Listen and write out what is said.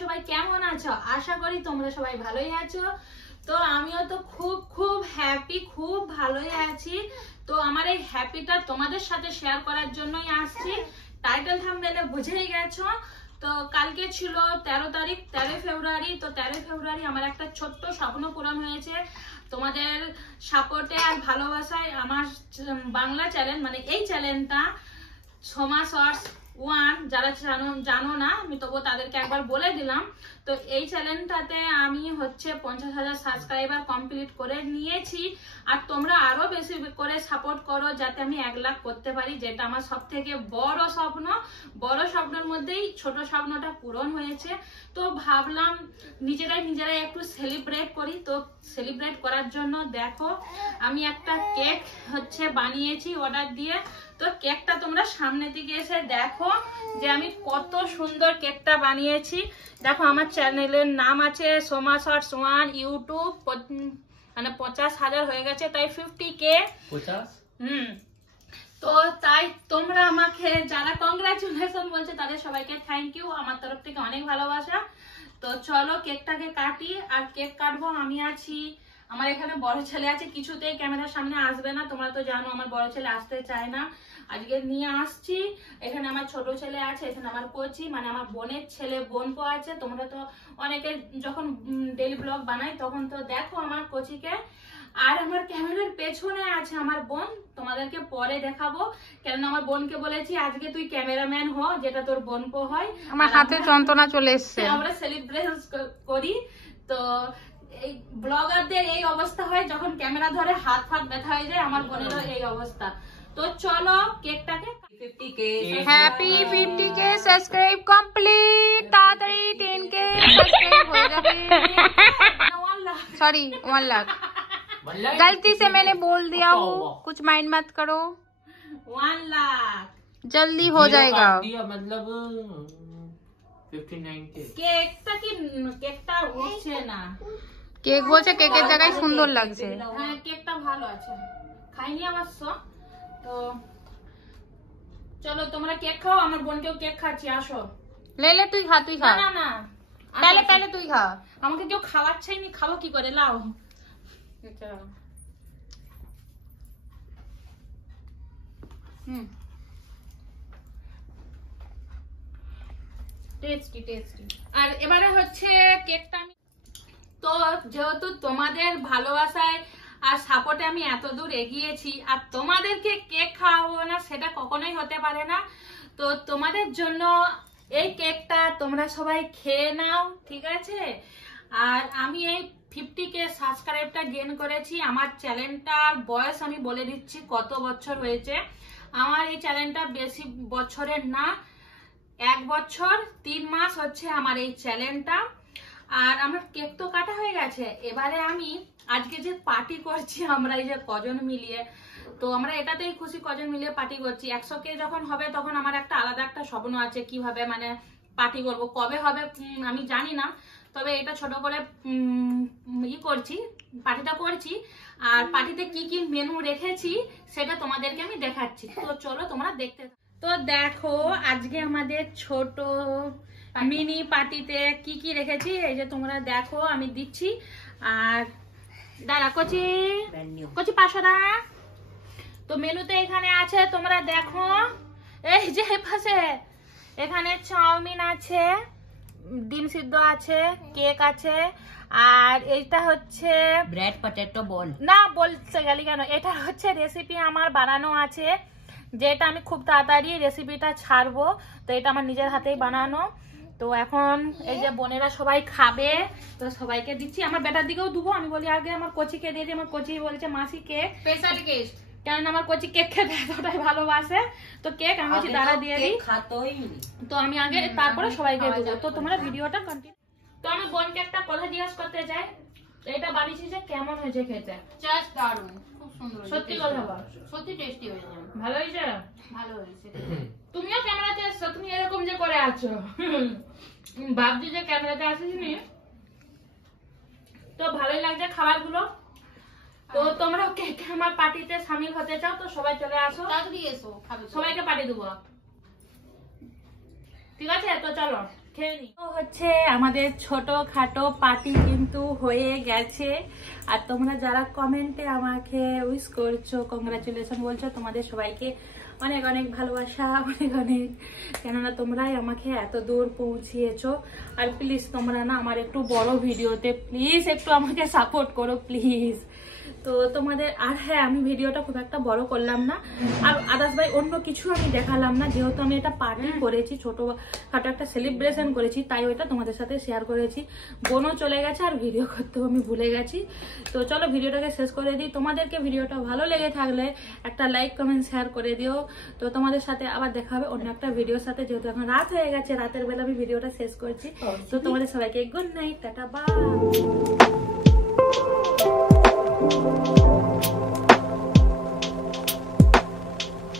সবাই কেমন আছো? আশা করি তোমরা সবাই ভালোই আছো। তো আমিও তো খুব হ্যাপি, খুব ভালোই আছি। তো আমার এই হ্যাপিটা তোমাদের সাথে শেয়ার করার জন্যই আসছি। টাইটেল থাম্বনেলে বুঝেই গেছো। তো কালকে ছিল 13 তারিখ, 13 ফেব্রুয়ারি। তো 13 ফেব্রুয়ারি আমার একটা ছোট্ট স্বপ্ন পূরণ হয়েছে। তোমাদের সাপোর্টে আর ভালোবাসায় আমার বাংলা চ্যানেল, মানে এই চ্যানেলটা সোমা শর্টস 1, যারা জানো না আমি তবু তাদেরকে একবার বলে দিলাম। তো এই চ্যানেলটাতে আমি হচ্ছে 50,000 সাবস্ক্রাইবার কমপ্লিট করে নিয়েছি। আর তোমরা আরো বেশি করে সাপোর্ট করো যাতে আমি 1 লাখ করতে পারি, যেটা আমার সব থেকে বড় স্বপ্ন। বড় স্বপ্নের মধ্যেই ছোট স্বপ্নটা পূরণ হয়েছে। তো ভাবলাম নিজেরাই একটু সেলিব্রেট করি। তো সেলিব্রেট করার জন্য দেখো আমি একটা কেক হচ্ছে বানিয়েছি অর্ডার দিয়ে। তো কেকটা তোমরা সামনে দিকে এসে দেখো যে আমি কত সুন্দর কেকটা বানিয়েছি। দেখো আমার চ্যানেলের নাম আছে সোমা শর্টস 1 ইউটিউব, মানে 50,000 হয়ে গেছে, তাই 50K 50। তো তাই তোমরা আমাকে যারা কংগ্রাচুলেশন বলছে তাদের সবাইকে থ্যাংক ইউ, আমার তরফ থেকে অনেক ভালোবাসা। তো চলো কেকটাকে কাটি। আর কেক কাটবো আমি আছি, আমার এখানে বড় ছেলে আছে, কিছুতেই ক্যামেরার সামনে আসবে না। তোমরা তো জানো আমার বড় ছেলে আসতে চায় না, আজকে নিয়ে আসছি। এখানে আমার ছোট ছেলে আছে, এখানে আমার কোচি মানে আমার বোনের ছেলে বোনপো আছে। তোমরা তো অনেকে যখন ডেইলি ব্লগ বানাই তখন তো দেখো আমার কোচিকে। আর আমার ক্যামেরার পেছনে আছে আমার বোন, তোমাদেরকে পরে দেখাবো। কেন আমার বোনকে বলেছি আজকে তুই ক্যামেরাম্যান হ, যেটা তোর বোনপো হয়। আমার হাতে যন্ত্রণা চলে এসছে, আমরা সেলিব্রেট করি। তো এই ব্লগারদের এই অবস্থা হয় যখন ক্যামেরা ধরে হাত ব্যথা হয়ে যায়, আমার বোনেরও এই অবস্থা। তো চলো কেকটাকে 50K happy 50K subscribe complete, তাড়াতাড়ি 10K সাবস্ক্রাইব হয়ে যাবে। सॉरी 1 लाख गलती से मैंने बोल दिया हूँ, कुछ माइंड मत करो। 1 लाख जल्दी हो जाएगा। मतलब 59K। কেকটা উঠছে না। কেক বলছে কেকের জায়গায় সুন্দর লাগছে। হ্যাঁ কেকটা ভালো আছে, খাইনি অবশ্য। তো চলো তোমরা কেক খাও, আমার বোনকেও কেক খাচ্ছি, আসো। ले ले তুই খা, তুই খা। না না पहले তুই খা। আমাকে কেউ খাওয়াচ্ছেই নি, খাবো কি করে? লাও। Tasty tasty. আর এবারে হচ্ছে কেকটা আমি, তো যেহেতু তোমাদের ভালোবাসায় আর সাপোর্টে আমি এত দূর এগিয়েছি, আর তোমাদেরকে কেক খাওয়াবো না সেটা কখনোই হতে পারে না। তো তোমাদের জন্য এই কেকটা তোমরা সবাই খেয়ে নাও, ঠিক আছে? আর আমি এই 50K সাবস্ক্রাইবটা গেইন করেছি। আমার চ্যানেলটার বয়স আমি বলে দিচ্ছি কত বছর হয়েছে। আমার এই চ্যানেলটা বেশি বছরের না, 1 বছর 3 মাস হচ্ছে আমার এই চ্যানেলটা। আর আমার কেক তো কাটা হয়ে গেছে। এবারে আমি আজকে যে পার্টি করছি আমরা এই যে কজন মিলিয়ে, তো আমরা এটাতেই খুশি, কজন মিলিয়ে পার্টি করছি। 100K যখন হবে তখন আমার একটা আলাদা একটা স্বপ্ন আছে কিভাবে মানে পার্টি করব, কবে হবে আমি জানি না, তবে এটা ছোট করে করছি, পার্টিটা করছি। আর পার্টিতে কি কি মেনু রেখেছি সেটা তোমাদেরকে আমি দেখাচ্ছি। তো চলো তোমরা দেখতে। তো দেখো আজকে আমাদের ছোট মিনি পার্টিতে কি কি রেখেছি, এই যে তোমরা দেখো আমি দিচ্ছি। আর দাঁড়া কচি 500 টাকা। তো মেনুতে এখানে আছে তোমরা দেখো, এই যে পাশে এখানে চাউমিন আছে, ডিম সিদ্ধ আছে, কেক আছে। আর এটা হচ্ছে ব্রেড পটেটো বল। না বলতে গেলি কেন, এটা হচ্ছে রেসিপি আমার বানানো আছে, যেটা আমি খুব তাড়াতাড়ি রেসিপিটা ছাড়বো। তো এটা আমার নিজের হাতেই বানানো। তো এখন এই যে বোনেরা সবাই খাবে, তো সবাইকে দিচ্ছি। আমার বেটার দিকেও দেবো, আমি বলি আগে আমার কোচিকে দিয়ে দিই। আমার কোচি বলছে মাসি কেক স্পেশাল কেক, কারণ আমার কোচি কেক খেতে এতটাই ভালোবাসে। তো কেক আমি হচ্ছে দাঁড়া দিয়ে দিই, তো আমি আগে তারপরে সবাইকে দেবো। তো তোমরা ভিডিওটা কন্টিনিউ। তো আমি বোনকে একটা কথা জিজ্ঞাসা করতে চাই, এটা বানিয়েছি যে কেমন হয়েছে খেতে? জাস্ট দারুণ, খুব সুন্দর। সত্যি কথা বল, সত্যি টেস্টি হয়েছে। ভালো হয়েছে? ভালো হয়েছে। তুমিও ক্যামেরাতে এসছো, তুমি এরকম যে করে আছো, ভাবছি যে ক্যামেরাতে আসিনি। তো ভালোই লাগছে খাবারগুলো। তো তোমরা কেক আমার পার্টিতে শামিল হতে চাও তো সবাই চলে আসো, তাড়াতাড়ি এসো, খাবে। সবাইকে পার্টি দেবো, ঠিক আছে? তো চলো। তো হচ্ছে আমাদের ছোটখাটো পার্টি কিন্তু হয়ে গেছে। আর তোমরা যারা কমেন্টে আমাকে উইশ করছো, কংগ্রাচুলেশন বলছো, তোমাদের সবাইকে অনেক অনেক ভালোবাসা, অনেক অনেক, কেননা তোমরাই আমাকে এত দূর পৌঁছিয়েছো। আর প্লিজ তোমরা না আমার একটু বড় ভিডিওতে প্লিজ একটু আমাকে সাপোর্ট করো প্লিজ। তো তোমাদের আর হ্যাঁ, আমি ভিডিওটা খুব একটা বড় করলাম না, আর আদার্স ভাই অন্য কিছু আমি দেখালাম না, যেহেতু আমি এটা পার্টি করেছি, ছোটখাটো একটা সেলিব্রেশন করেছি, তাই ওইটা তোমাদের সাথে শেয়ার করেছি। বোনও চলে গেছে আর ভিডিও করতেও আমি ভুলে গেছি। তো চলো ভিডিওটাকে শেষ করে দিই। তোমাদেরকে ভিডিওটা ভালো লেগে থাকলে একটা লাইক কমেন্ট শেয়ার করে দিও। তো তোমাদের সাথে আবার দেখা হবে অন্য একটা ভিডিওর সাথে, যেহেতু এখন রাত হয়ে গেছে, রাতের বেলা আমি ভিডিওটা শেষ করছি। তো তোমাদের সবাইকে গুড নাইট, টাটা, বাই।